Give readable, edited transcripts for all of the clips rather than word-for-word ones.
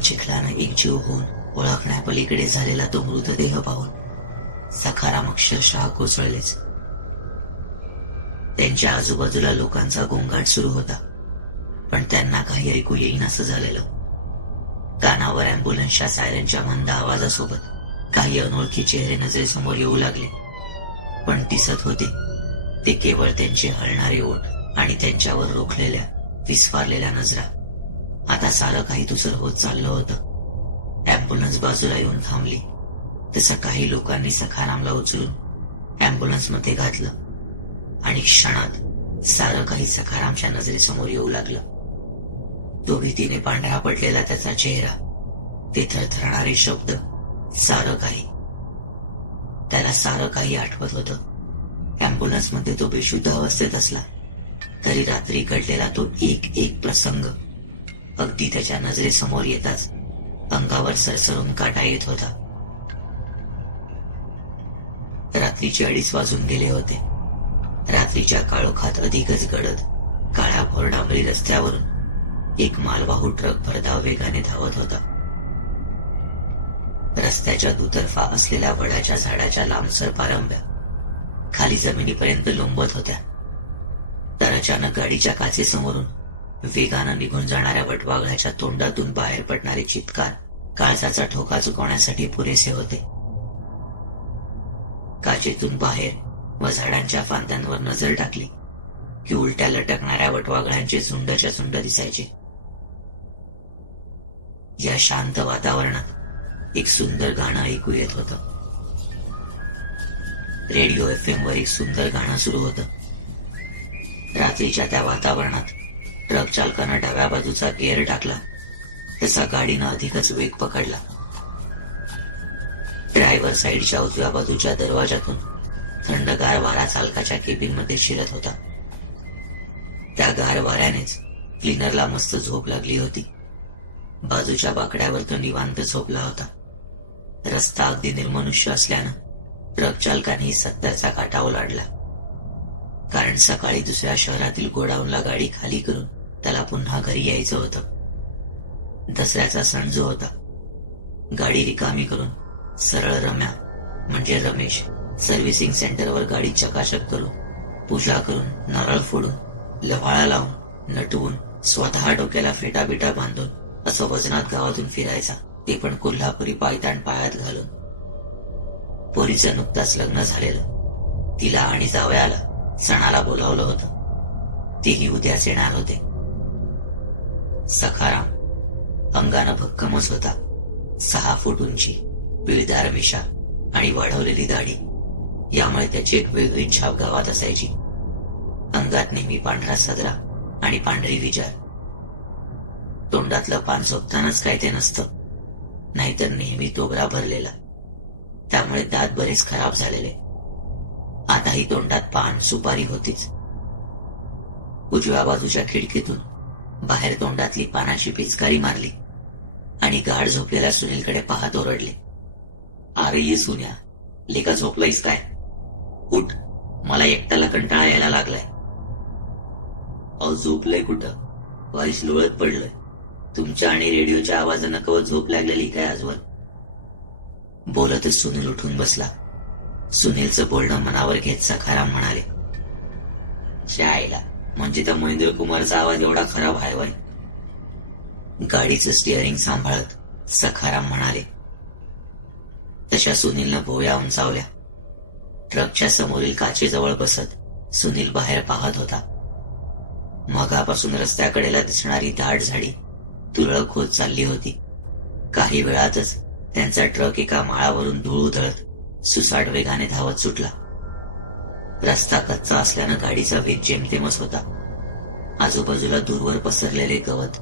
चिखलानं एकजीव होऊन ओळखण्यापलीकडे झालेला तो मृतदेह पाहून सखाराम अक्षरशः कोसळलेच. त्यांच्या आजूबाजूला लोकांचा गोंगाट सुरू होता, पण त्यांना काही ऐकू येईन असं झालेलं. कानावर अँब्युलन्सच्या सायरनच्या मंद आवाजासोबत काही अनोळखी चेहरे नजरेसमोर येऊ लागले, पण दिसत होते ते केवळ त्यांचे हलणारे ओठ आणि त्यांच्यावर रोखलेल्या विस्फारलेल्या नजरा. आता सारं काही दुसरं होत चाललं होतं. अँब्युलन्स बाजूला येऊन थांबली तसं काही लोकांनी सखारामला उचलून अँब्युलन्समध्ये घातलं आणि क्षणात सारं काही सखारामच्या नजरेसमोर येऊ लागलं. तो भीतीने पांढरा पडलेला त्याचा चेहरा, ते थरथरणारे शब्द, सारं काही. त्याला सारं काही आठवत होतं. अँब्युलन्समध्ये तो बेशुद्ध अवस्थेत असला तरी रात्री घडलेला तो एक एक प्रसंग अगदी त्याच्या नजरेसमोर येताच अंगावर सरसरून काटा येत होता. रात्रीचे 2:30 वाजून गेले होते. रात्रीच्या काळोखात अधिकच गडद काळ्या भोरडांबरी रस्त्यावरून एक मालवाहू ट्रक भरधाव वेगाने धावत होता. रस्त्याच्या दुतर्फा असलेल्या वडाच्या झाडाच्या लांबसर पारंब्या खाली जमिनीपर्यंत लोंबत होत्या. तर अचानक गाडीच्या काचेसमोरून वेगानं निघून जाणाऱ्या वटवाघळाच्या तोंडातून बाहेर पडणारे चित्कार काळजाचा ठोका चुकवण्यासाठी पुरेसे होते. काचेतून बाहेर व झाडांच्या फांद्यांवर नजर टाकली की उलट्या लटकणाऱ्या वटवाघळांचे झुंडच्या झुंड दिसायचे. या शांत वातावरणात एक सुंदर गाणं ऐकू येत होतं. रेडिओ FM वर एक सुंदर गाणं सुरू होतं. रात्रीच्या त्या वातावरणात ट्रक चालकानं डाव्या बाजूचा गिअर टाकला तसा गाडीनं अधिकच वेग पकडला. ड्रायव्हर साईडच्या उजव्या बाजूच्या दरवाजातून थंडगार वारा चालकाच्या केबिनमध्ये शिरत होता. त्या गार वाऱ्यानेच क्लीनरला मस्त झोप लागली होती. बाजूच्या बाकड्यावर तो निवांत झोपला होता. रस्ता अगदी निर्मनुष्य असल्यानं ट्रक चालकाने 70चा काटा ओलांडला, कारण सकाळी दुसऱ्या शहरातील गोडाऊनला गाडी खाली करून त्याला पुन्हा घरी यायचं होतं. दसऱ्याचा सण जो होता, गाडी रिकामी करून सरळ रम्या म्हणजे रमेश सर्व्हिसिंग सेंटरवर गाडी चकाचक करून, पूजा करून, नारळ फोडून, लव्हाळा लावून, नटवून, स्वतः डोक्याला फेटा बिटा बांधून असं वजनात गावातून फिरायचा, ते पण कोल्हापुरी पायताण पायात घालून. पोरीचं नुकताच लग्न झालेलं. तिला आणि जावयाला सणाला बोलावलं होतं. तेही उद्याच येणार होते. सखाराम अंगानं भक्कमच होता. 6 फूट उंची, पिळदार मिशा आणि वाढवलेली दाढी यामुळे त्याची एक वेगळी छाप गावात असायची. अंगात नेहमी पांढरा सदरा आणि पांढरी विजार. तोंडातलं पान झोपतानाच काय ते नसतं, नाहीतर नेहमी तोबरा भरलेला. त्यामुळे दात बरेच खराब झालेले. आताही तोंडात पान सुपारी होतीच. उजव्या बाजूच्या खिडकीतून बाहेर तोंडातली पानाची पिचकारी मारली आणि गाढ झोपलेल्या सुनीलकडे पाहत ओरडले, अरे ये सुन्या, लेका झोपलायस काय? उठ, मला एकट्याला कंटाळा यायला लागलाय. अहो झोपलंय कुठं, वारीस लोळत पडलंय. तुमच्या आणि रेडिओच्या आवाजानं कवच झोप लागलेली काय आजवर? बोलतच सुनील उठून बसला. सुनीलचं बोलणं मनावर घेत सखाराम म्हणाले, शाळेला म्हणजे त्या महेंद्र कुमारचा आवाज एवढा खराब आहे वय? गाडीचं स्टिअरिंग सांभाळत सखाराम म्हणाले. तशा सुनीलनं भोवया उंचावल्या. ट्रकच्या समोरील काचेजवळ बसत सुनील बाहेर पाहत होता. मगापासून रस्त्याकडेला दिसणारी दाट झाडी तुरळक होत चालली होती. काही वेळातच त्यांचा ट्रक एका माळावरून धूळ उधळत सुसाट वेगाने धावत सुटला. रस्ता कच्चा असल्यानं गाडीचा वेग जेमतेमच होता. आजूबाजूला दूरवर पसरलेले गवत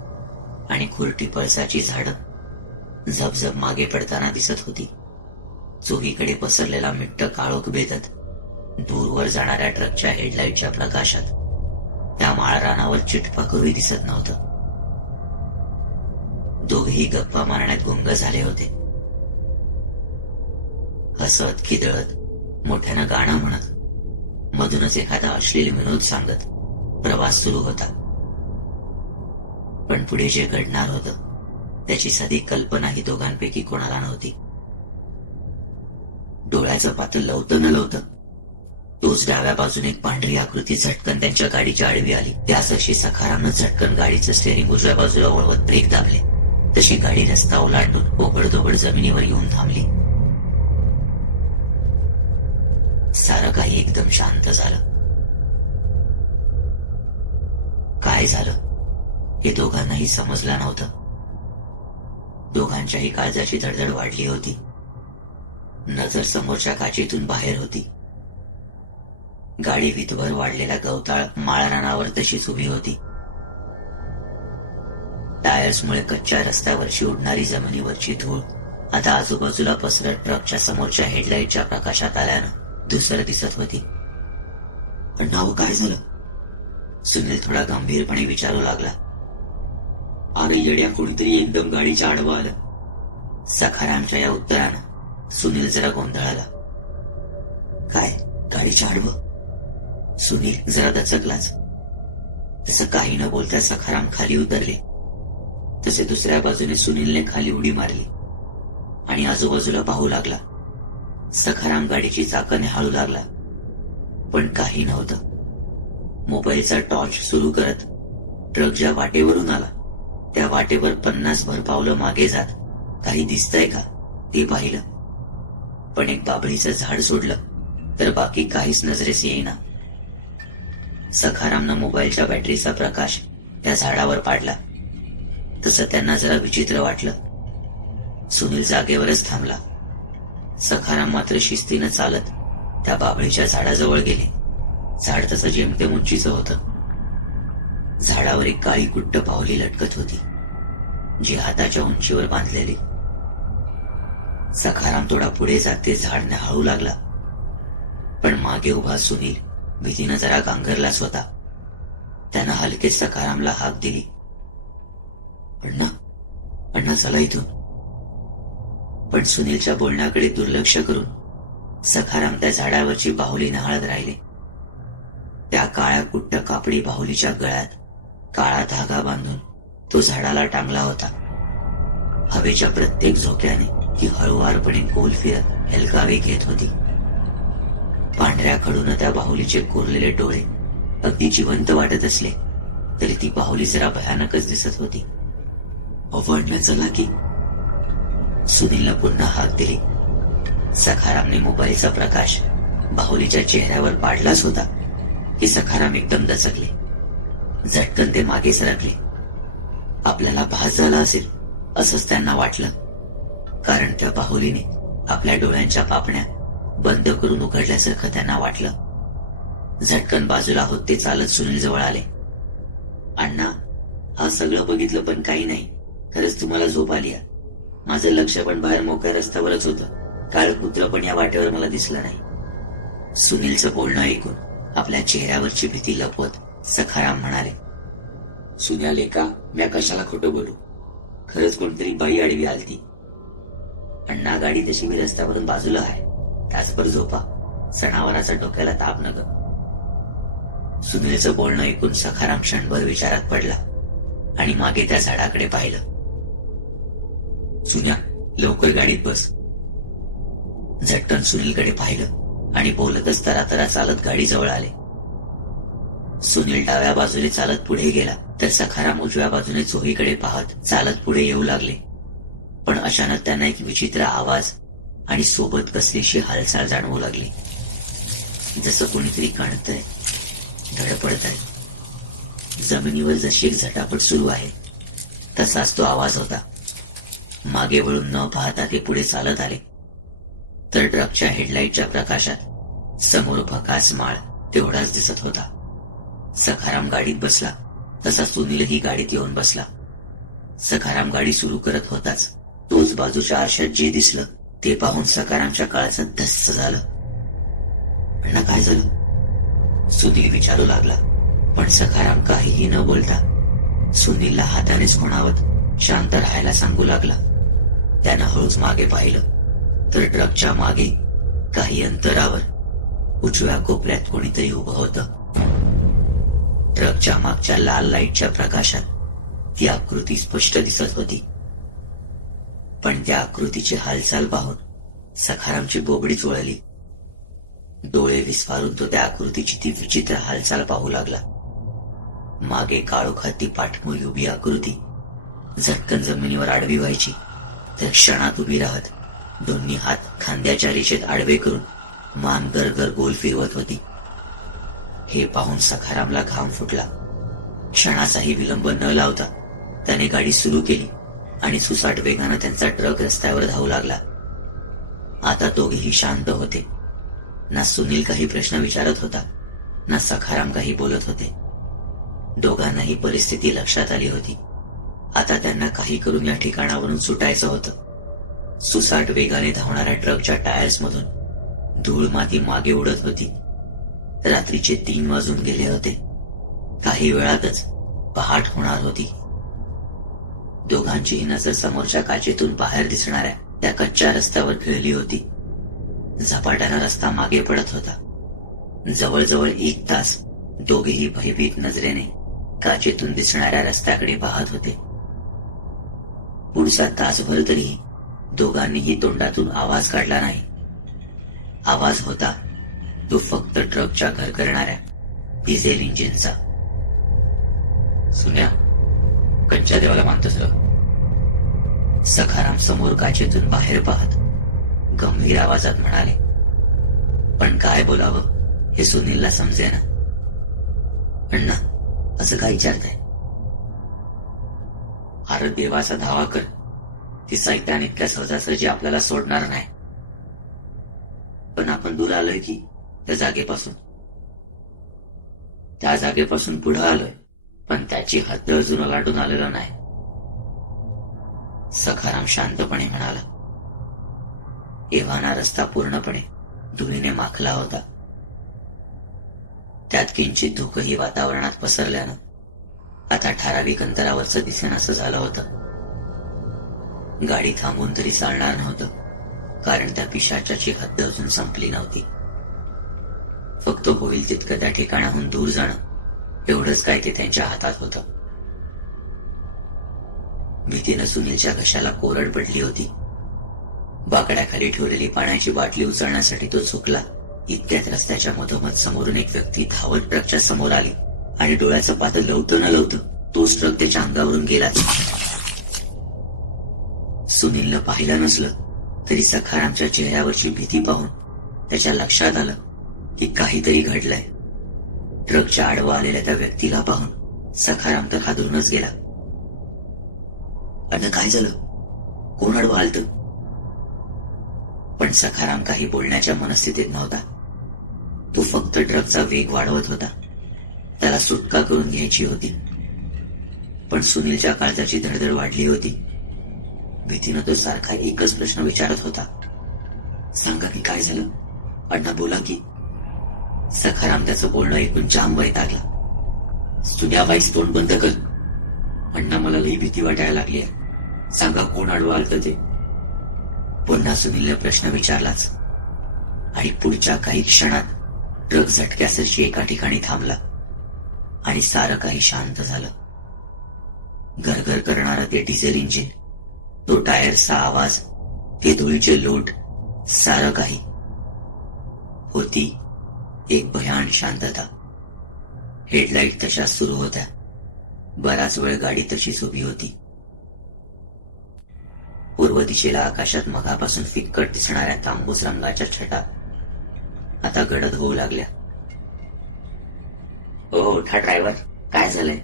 आणि खुरटी पळसाची झाडं झपझप मागे पडताना दिसत होती. चोहीकडे पसरलेला मिट्ट काळोख भेदत दूरवर जाणाऱ्या ट्रकच्या हेडलाईटच्या प्रकाशात त्या माळरानावर चिटपाकही दिसत नव्हतं. दोघेही गप्पा मारण्यात गुंग झाले होते. हसत खिदळत मोठ्यानं गाणं म्हणत मधूनच एखादा अश्लील विनोद सांगत प्रवास सुरू होता. पण पुढे जे घडणार होतं त्याची साधी कल्पनाही दोघांपैकी कोणाला नव्हती. डोळ्याचं पातळ लवतं न लवतं तोच डाव्या बाजूने एक पांढरी आकृती झटकन त्यांच्या गाडीच्या आडवी आली. त्यासशी सखारामनं झटकन गाडीचं स्टेअरिंग उजव्या बाजूला वळवत ब्रेक दाबले. तशी गाडी रस्ता ओलांडून ओबडधोबड जमिनीवर येऊन थांबली. सारं काही एकदम शांत झालं. काय झालं हे दोघांनाही समजलं नव्हतं. दोघांच्याही काळजाची धडधड वाढली होती. नजर समोरच्या काचेतून बाहेर होती. गाडी विधभर वाढलेल्या गवताळ माळरानावर तशीच उभी होती. टायर्समुळे कच्च्या रस्त्यावरची उडणारी जमिनीवरची धूळ आता आजूबाजूला पसरत ट्रकच्या समोरच्या हेडलाईटच्या प्रकाशात आल्यानं दुसरं दिसत होती. पण नाव काय झालं? सुनील थोडा गंभीरपणे विचारू लागला. अरे येड्या, कोणीतरी एकदम गाडीच्या आडवं आलं. सखारामच्या या उत्तरानं सुनील जरा गोंधळाला. काय गाडीच्या आडवं? सुनील जरा दचकलाच. तसं काही न बोलता सखाराम खाली उतरले. तसे दुसऱ्या बाजूने सुनीलने खाली उडी मारली आणि आजूबाजूला पाहू लागला. सखाराम गाडीची चाकं न्याहाळू लागला, पण काही नव्हतं. मोबाईलचा टॉर्च सुरू करत ट्रक ज्या वाटेवरून आला त्या वाटेवर 50 भर पावलं मागे जात काही दिसतंय का ते पाहिलं, पण एक बाभळीचं झाड सोडलं तर बाकी काहीच नजरेस येईना. सखारामनं मोबाईलच्या बॅटरीचा प्रकाश त्या झाडावर पाडला. तसं त्यांना जरा विचित्र वाटलं. सुनील जागेवरच थांबला. सखाराम मात्र शिस्तीनं चालत त्या बाभळीच्या झाडाजवळ गेले. झाड तसं जेमतेम उंचीचं होतं. झाडावर एक काळी कुट्ट पावली लटकत होती, जी हाताच्या उंचीवर बांधलेली. सखाराम थोडा पुढे जात ते झाड न्याहाळू लागला, पण मागे उभा सुनील भीतीनं जरा गांगरलाच होता. त्यानं हलकेच सखारामला हाक दिली. अण्णा, अण्णा चला इथून. पण सुनीलच्या बोलण्याकडे दुर्लक्ष करून सखाराम त्या झाडावरची बाहुली न्याहाळत राहिले. त्या काळ्या कुट्ट कापडी बाहुलीच्या गळ्यात काळा धागा बांधून तो झाडाला टांगला होता. हवेच्या प्रत्येक झोक्याने ती हळुवारपणे गोल फिरत हेलकावे घेत होती. पांढऱ्या खडून त्या बाहुलीचे कोरलेले डोळे अगदी जिवंत वाटत असले तरी ती बाहुली जरा भयानकच दिसत होती. अवडण्या चला की. सुनीलला पुन्हा हाक दिली. सखारामने मोबाईलचा प्रकाश बाहुलीच्या चेहऱ्यावर पाडलाच होता की सखाराम एकदम दचकले. झटकन ते मागे सरकले. आपल्याला भास झाला असेल असंच त्यांना वाटलं, कारण त्या बाहुलीने आपल्या डोळ्यांच्या पापण्या बंद करून उघडल्यासारखं त्यांना वाटलं. झटकन बाजूला होत ते चालत सुनील जवळ आले. अण्णा, हा सगळं बघितलं पण काही नाही. खरंच तुम्हाला झोप आली. माझं लक्ष पण बाहेर मोकळ्या रस्त्यावरच होतं. काळ कुत्र पण या वाटेवर मला दिसलं नाही. सुनीलचं बोलणं ऐकून आपल्या चेहऱ्यावरची भीती लपवत सखाराम म्हणाले. सुन्या लेका, म्या कशाला खोटं बोलू. खरंच कोणतरी बाई आडवी आलती. अण्णा, गाडी तशी मी रस्त्यावरून बाजूला आहे. त्याचभर झोपा. सणावाराचा डोक्याला ताप नग. सुनीलचं बोलणं ऐकून सखाराम क्षणभर विचारात पडला आणि मागे त्या झाडाकडे पाहिलं. सुन्या, लवकर गाडीत बस. झटकन सुनीलकडे पाहिलं आणि बोलतच तरातरा चालत गाडी जवळ आले. सुनील डाव्या बाजूने चालत पुढे गेला तर सखाराम उजव्या बाजूने चोहीकडे पाहत चालत पुढे येऊ लागले. पण अचानक त्यांना एक विचित्र आवाज आणि सोबत कसलीशी हालचाल जाणवू लागली. जसं कोणीतरी काढतंय, धडपडतंय. जमिनीवर जशी एक झटापट सुरू आहे तसाच तो आवाज होता. मागे वळून न पाहता ते पुढे चालत आले तर ट्रकच्या हेडलाईटच्या प्रकाशात समोर भकास माळ तेवढाच दिसत होता. सखाराम गाडीत बसला तसा सुनीलही गाडीत येऊन बसला. सखाराम गाडी सुरू करत होताच तोच बाजूच्या आरशात जे दिसलं ते पाहून सखारामच्या काळाचं धस्स झालं. अण्णा, काय झालं? सुनील विचारू लागला. पण सखाराम काहीही न बोलता सुनीलला हातानेच खुणावत शांत राहायला सांगू लागला. त्यानं हळूच मागे पाहिलं तर ट्रकच्या मागे काही अंतरावर उजव्या कोपऱ्यात कोणीतरी उभं होतं. ट्रकच्या मागच्या लाल लाईटच्या प्रकाशात ती आकृती स्पष्ट दिसत होती. पण त्या आकृतीची हालचाल पाहून सखारामची बोबडी चोळली. डोळे विस्फारून तो त्या आकृतीची ती विचित्र हालचाल पाहू लागला. मागे काळोखात ती पाठमोरी उभी आकृती झटकन जमिनीवर आडवी व्हायची, तर क्षणात उभी राहत दोन्ही हात खांद्याच्या रेषेत आडवे करून मान गरगर गोल फिरवत होती. हे पाहून सखारामला घाम फुटला. क्षणाचाही विलंब न लावता त्याने गाडी सुरू केली आणि सुसाट वेगानं त्यांचा ट्रक रस्त्यावर धावू लागला. आता दोघेही शांत होते. ना सुनील काही प्रश्न विचारत होता, ना सखाराम काही बोलत होते. दोघांनाही परिस्थिती लक्षात आली होती. आता त्यांना काही करून या ठिकाणावरून सुटायचं होतं. सुसाट वेगाने धावणाऱ्या ट्रकच्या टायर्स मधून धूळ माती मागे उडत होती. रात्रीचे 3 वाजून गेले होते. काही वेळातच पहाट होणार होती. दोघांचीही नजर समोरच्या काचेतून बाहेर दिसणाऱ्या त्या कच्च्या रस्त्यावर खिळली होती. झपाट्यानं रस्ता मागे पडत होता. जवळजवळ 1 तास दोघेही भयभीत नजरेने काचेतून दिसणाऱ्या रस्त्याकडे पाहत होते. पुढचा तासभर तरीही दोघांनीही तोंडातून आवाज काढला नाही. आवाज होता तो फक्त ट्रकच्या घरघरणाऱ्या डिझेल इंजिनचा. सुन्या, कच्च्या देवाला मानतोस र? सखाराम समोर काचेतून बाहेर पाहत गंभीर आवाजात म्हणाले. पण काय बोलावं हे सुनीलला समजेना. अण्णा, असं काय विचारताय? अरे देवाचा धावा कर, ती सैतान इतक्या सहजासहजी आपल्याला सोडणार नाही. पण आपण दूर आलोय की त्या जागेपासून पुढे आलोय, पण त्याची हद्द अजून ओलांडून आलेलो नाही. सखाराम शांतपणे म्हणाला. एव्हाना रस्ता पूर्णपणे धुळीने माखला होता. त्यात किंचित धुकंही वातावरणात पसरल्यानं आता ठराविक अंतरावरचं दिसेनासं झालं होतं. गाडी थांबून तरी चालणार नव्हतं, कारण त्या पिशाचाची हद्द अजून संपली नव्हती. फक्त होईल तितकं त्या ठिकाणाहून दूर जाणं एवढंच काय ते त्यांच्या हातात होतं. भीतीनं सुनीलच्या घशाला कोरड पडली होती. बाकड्याखाली ठेवलेली पाण्याची बाटली उचलण्यासाठी तो झुकला. इतक्यात रस्त्याच्या मधोमध समोरून एक व्यक्ती धावत ट्रकच्या समोर आली आणि डोळ्याचं पातं लवतं न लवतं तोच ट्रक त्याच्या अंगावरून गेलाच. सुनीलनं पाहिलं नसलं तरी सखारामच्या चेहऱ्यावरची भीती पाहून त्याच्या लक्षात आलं की काहीतरी घडलंय. ट्रकच्या आडवा आलेल्या त्या व्यक्तीला पाहून सखाराम तर हादरूनच गेला. अन काय झालं? कोण आडवा आलत? पण सखाराम काही बोलण्याच्या मनस्थितीत नव्हता. तो फक्त ट्रकचा वेग वाढवत होता. त्याला सुटका करून घ्यायची होती. पण सुनीलच्या काळजाची धडधड वाढली होती. भीतीनं तो सारखा एकच प्रश्न विचारत होता. सांगा की काय झालं? अण्णा बोला की. सखाराम त्याचं बोलणं ऐकून जाम वैतागला. तुझ्या बाईस तोंड बंद कर. अण्णा, मला लई भीती वाटायला लागली आहे. सांगा कोण आडवं आलतं ते. पुन्हा सुनीलने प्रश्न विचारलाच आणि पुढच्या काही क्षणात ट्रक झटक्यासरशी एका ठिकाणी थांबला आणि सारं काही शांत झालं. घरघर करणारं ते डिझेल इंजिन, तो टायरचा आवाज, ते धुळीचे लोट, सारं काही. होती एक भयान शांतता. हेडलाईट तशाच सुरू होत्या. बराच वेळ गाडी तशीच उभी होती. पूर्व दिशेला आकाशात मगापासून फिक्कट दिसणाऱ्या तांबूस रंगाच्या छटा आता गडद होऊ लागल्या. ओ उठा ड्रायव्हर, काय झालंय?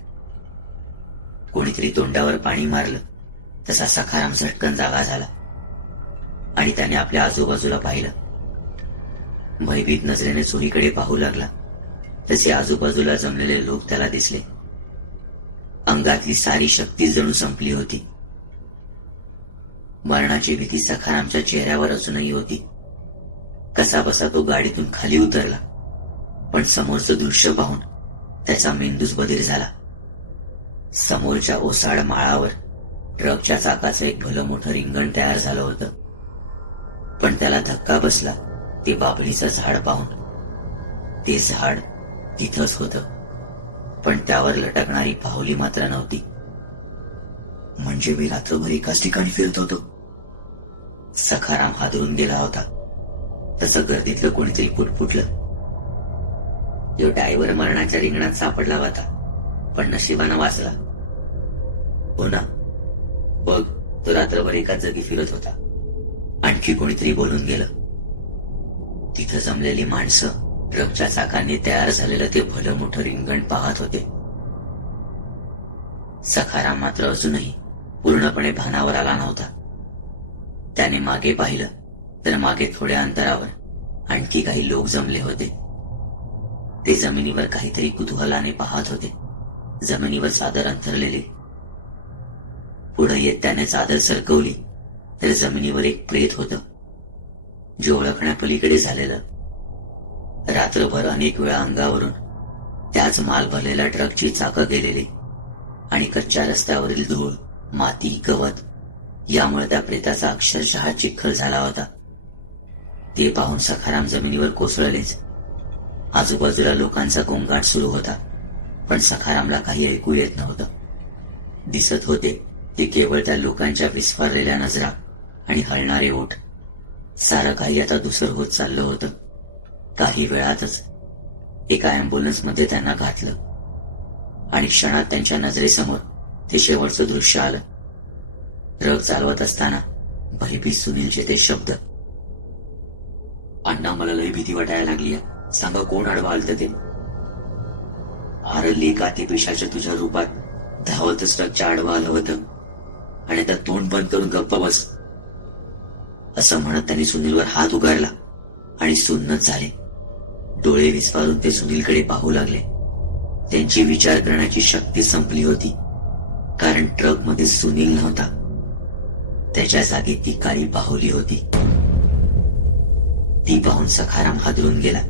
कोणीतरी तोंडावर पाणी मारलं तसा सखाराम झटकन जागा झाला आणि त्याने आपल्या आजूबाजूला पाहिलं. भयभीत नजरेने चोहीकडे पाहू लागला तसे आजूबाजूला जमलेले लोक त्याला दिसले. अंगातली सारी शक्ती जणू संपली होती. मरणाची भीती सखारामच्या चेहऱ्यावर अजूनही होती. कसा बसा तो गाडीतून खाली उतरला, पण समोरचं दृश्य पाहून त्याचा मेंदूच बधीर झाला. समोरच्या ओसाड माळावर ट्रकच्या चाकाचं एक भलं मोठं रिंगण तयार झालं होतं. पण त्याला धक्का बसला ते बाभळीचं झाड पाहून. ते झाड तिथंच होतं, पण त्यावर लटकणारी पाहुली मात्र नव्हती. म्हणजे मी रात्रभर एकाच ठिकाणी फिरत होतो. सखाराम हादरून गेला होता. तसं गर्दीतलं कोणीतरी पुटपुटलं, यो डायव्हर मरणाच्या रिंगणात सापडला होता, पण नशिबानं वाचला. हो ना, बघ तो रात्रभर एकाच जागी फिरत होता. आणखी कोणीतरी बोलून गेलं. तिथं जमलेली माणसं ट्रकच्या चाकांनी तयार झालेलं ते भलं मोठं रिंगण पाहत होते. सखाराम मात्र अजूनही पूर्णपणे भानावर आला नव्हता. त्याने मागे पाहिलं तर मागे थोड्या अंतरावर आणखी काही लोक जमले होते. ते जमिनीवर काहीतरी कुतूहलाने पाहत होते. जमिनीवर चादर अंथरलेली. पुढे येत त्याने चादर सरकवली तर जमिनीवर एक प्रेत होतं, जे ओळखण्यापलीकडे झालेलं. रात्रभर अनेक वेळा अंगावरून त्याच माल भरलेल्या ट्रकची चाकं गेलेली आणि कच्च्या रस्त्यावरील धूळ, माती, गवत यामुळे त्या प्रेताचा अक्षरशः चिखल झाला होता. ते पाहून सखाराम जमिनीवर कोसळलेच. आजूबाजूला लोकांचा गोंगाट सुरू होता, पण सखारामला काही ऐकू येत नव्हतं. दिसत होते ते केवळ त्या लोकांच्या विस्फारलेल्या नजरा आणि हलणारे ओठ. सारं काही आता धूसर होत चाललं होतं. काही वेळातच एका अँब्युलन्समध्ये त्यांना घातलं आणि क्षणात त्यांच्या नजरेसमोर ते शेवटचं दृश्य आलं. ट्रक चालवत असताना भयभीत सुनीलचे ते शब्द, अण्णा मला लय भीती वाटायला लागली. सांगा कोण आडवा आलतं ते. आरली का ते पिशाच्या तुझ्या रूपात धावतच ट्रकच्या आडवा आलं होतं आणि आता तोंड बंद करून गप्प बस. असं म्हणत त्यांनी सुनीलवर हात उगारला आणि सुन्नत झाले. डोळे विस्फारून ते सुनीलकडे पाहू लागले. त्यांची विचार करण्याची शक्ती संपली होती, कारण ट्रक मध्ये सुनील नव्हता. त्याच्या जागी ती काळी बाहुली होती. ती पाहून सखाराम हादरून गेला.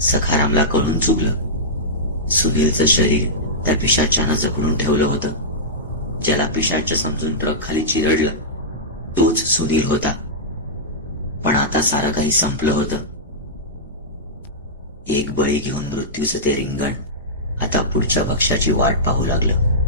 सखारामला कळून चुकलं. सुनीलचं शरीर त्या पिशाच्यानं जखडून ठेवलं होतं. ज्याला पिशाच समजून ट्रक खाली चिरडलं तोच सुनील होता. पण आता सारं काही संपलं होतं. एक बळी घेऊन मृत्यूचं ते रिंगण आता पुढच्या भक्ष्याची वाट पाहू लागलं.